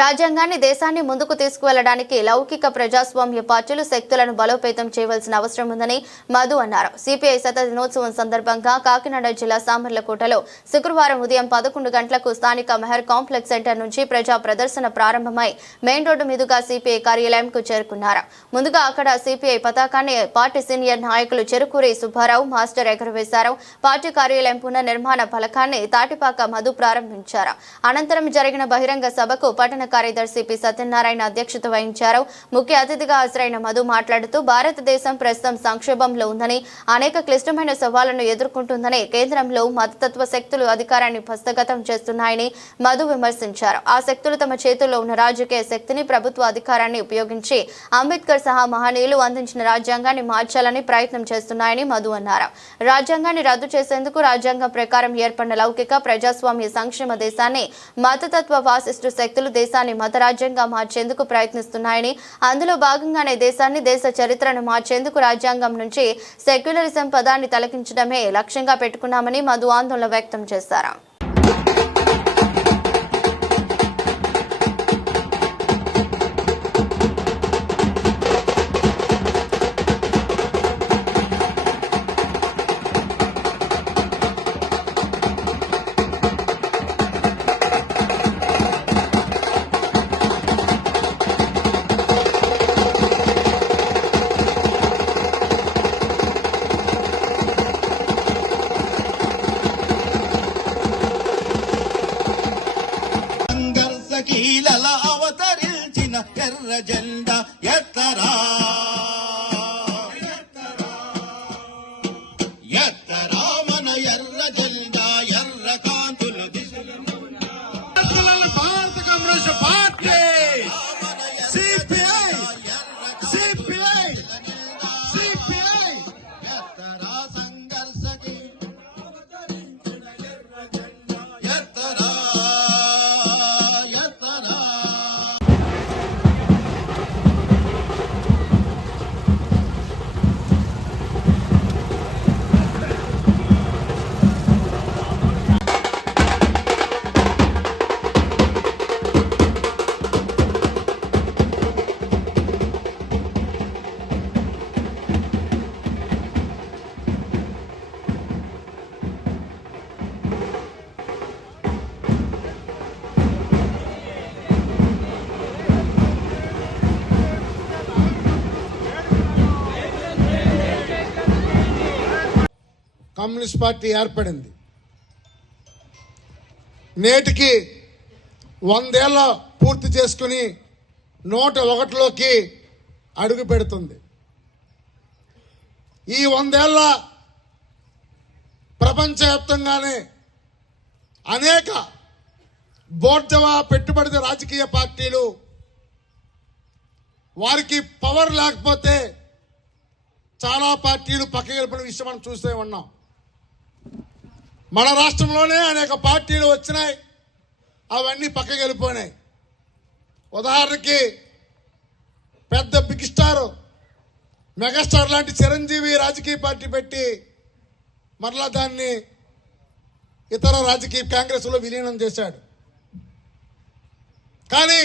రాజ్యాంగాన్ని దేశాన్ని ముందుకు తీసుకువెళ్లడానికి లౌకిక ప్రజాస్వామ్య పార్టీలు శక్తులను బలోపేతం చేయవలసిన అవసరం ఉందని మధు అన్నారు. సిపిఐ శత దినోత్సవం సందర్భంగా కాకినాడ జిల్లా సామర్లకోటలో శుక్రవారం ఉదయం 11 గంటలకు స్థానిక మెహర్ కాంప్లెక్స్ సెంటర్ నుంచి ప్రజా ప్రదర్శన ప్రారంభమై మెయిన్ రోడ్డు మీదుగా సిపిఐ కార్యాలయంకు చేరుకున్నారు. ముందుగా అక్కడ సిపిఐ పతాకాన్ని పార్టీ సీనియర్ నాయకులు చెరుకూరి సుబ్బారావు మాస్టర్ ఎగురవేశారు. పార్టీ కార్యాలయం పునర్నిర్మాణ ఫలకాన్ని తాటిపాక మధు ప్రారంభించారు. అనంతరం జరిగిన బహిరంగ సభకు పట్టణ కార్యదర్శి పి సత్యనారాయణ అధ్యక్షత వహించారు. ముఖ్య అతిథిగా హాజరైన మధు మాట్లాడుతూ భారతదేశం ప్రస్తుతం సంక్షోభంలో ఉందని, అనేక క్లిష్టమైన సవాళ్లను ఎదుర్కొంటుందని, కేంద్రంలో మతతత్వ శక్తులు అధికారాన్ని హస్తగతం చేస్తున్నాయని మధు విమర్శించారు. ఆ శక్తులు తమ చేతుల్లో ఉన్న రాజకీయ శక్తిని, ప్రభుత్వ అధికారాన్ని ఉపయోగించి అంబేద్కర్ సహా మహనీయులు అందించిన రాజ్యాంగాన్ని మార్చాలని ప్రయత్నం చేస్తున్నాయని మధు అన్నారు. రాజ్యాంగాన్ని రద్దు చేసేందుకు రాజ్యాంగం ప్రకారం ఏర్పడిన లౌకిక ప్రజాస్వామ్య సంక్షేమ దేశాన్ని మతతత్వ ఫాసిస్టు శక్తులు దేశాన్ని మతరాజ్యంగా మార్చేందుకు ప్రయత్నిస్తున్నాయని, అందులో భాగంగానే దేశాన్ని, దేశ చరిత్రను మార్చేందుకు రాజ్యాంగం నుంచి సెక్యులరిజం పదాన్ని తొలగించడమే లక్ష్యంగా పెట్టుకున్నామని మధు ఆందోళన వ్యక్తం చేశారు. కీలలా అవతరించిన ఎర్ర జెండా ఎత్తరా ఎత్తరా మన ఎర్ర జెండా ఎర్ర కాంతుల దిశలో భారత communist party CPI CPI CPI ఎత్తరా సంఘర్షకి ఎత్తరా కమ్యూనిస్ట్ పార్టీ ఏర్పడింది. నేటికి 100 ఏళ్ల పూర్తి చేసుకుని 101లోకి అడుగు పెడుతుంది. ఈ 100 ఏళ్ల ప్రపంచవ్యాప్తంగానే అనేక బోర్జవా పెట్టుబడి రాజకీయ పార్టీలు వారికి పవర్ లేకపోతే చాలా పార్టీలు పక్కకి వెళ్ళిపోయిన విషయం మనం చూస్తూ ఉన్నాం. మన రాష్ట్రంలోనే అనేక పార్టీలు వచ్చినాయి, అవన్నీ పక్కకి వెళ్ళిపోయినాయి. ఉదాహరణకి పెద్ద బిగ్ స్టార్, మెగాస్టార్ లాంటి చిరంజీవి రాజకీయ పార్టీ పెట్టి మరలా దాన్ని ఇతర రాజకీయ కాంగ్రెస్లో విలీనం చేశాడు. కానీ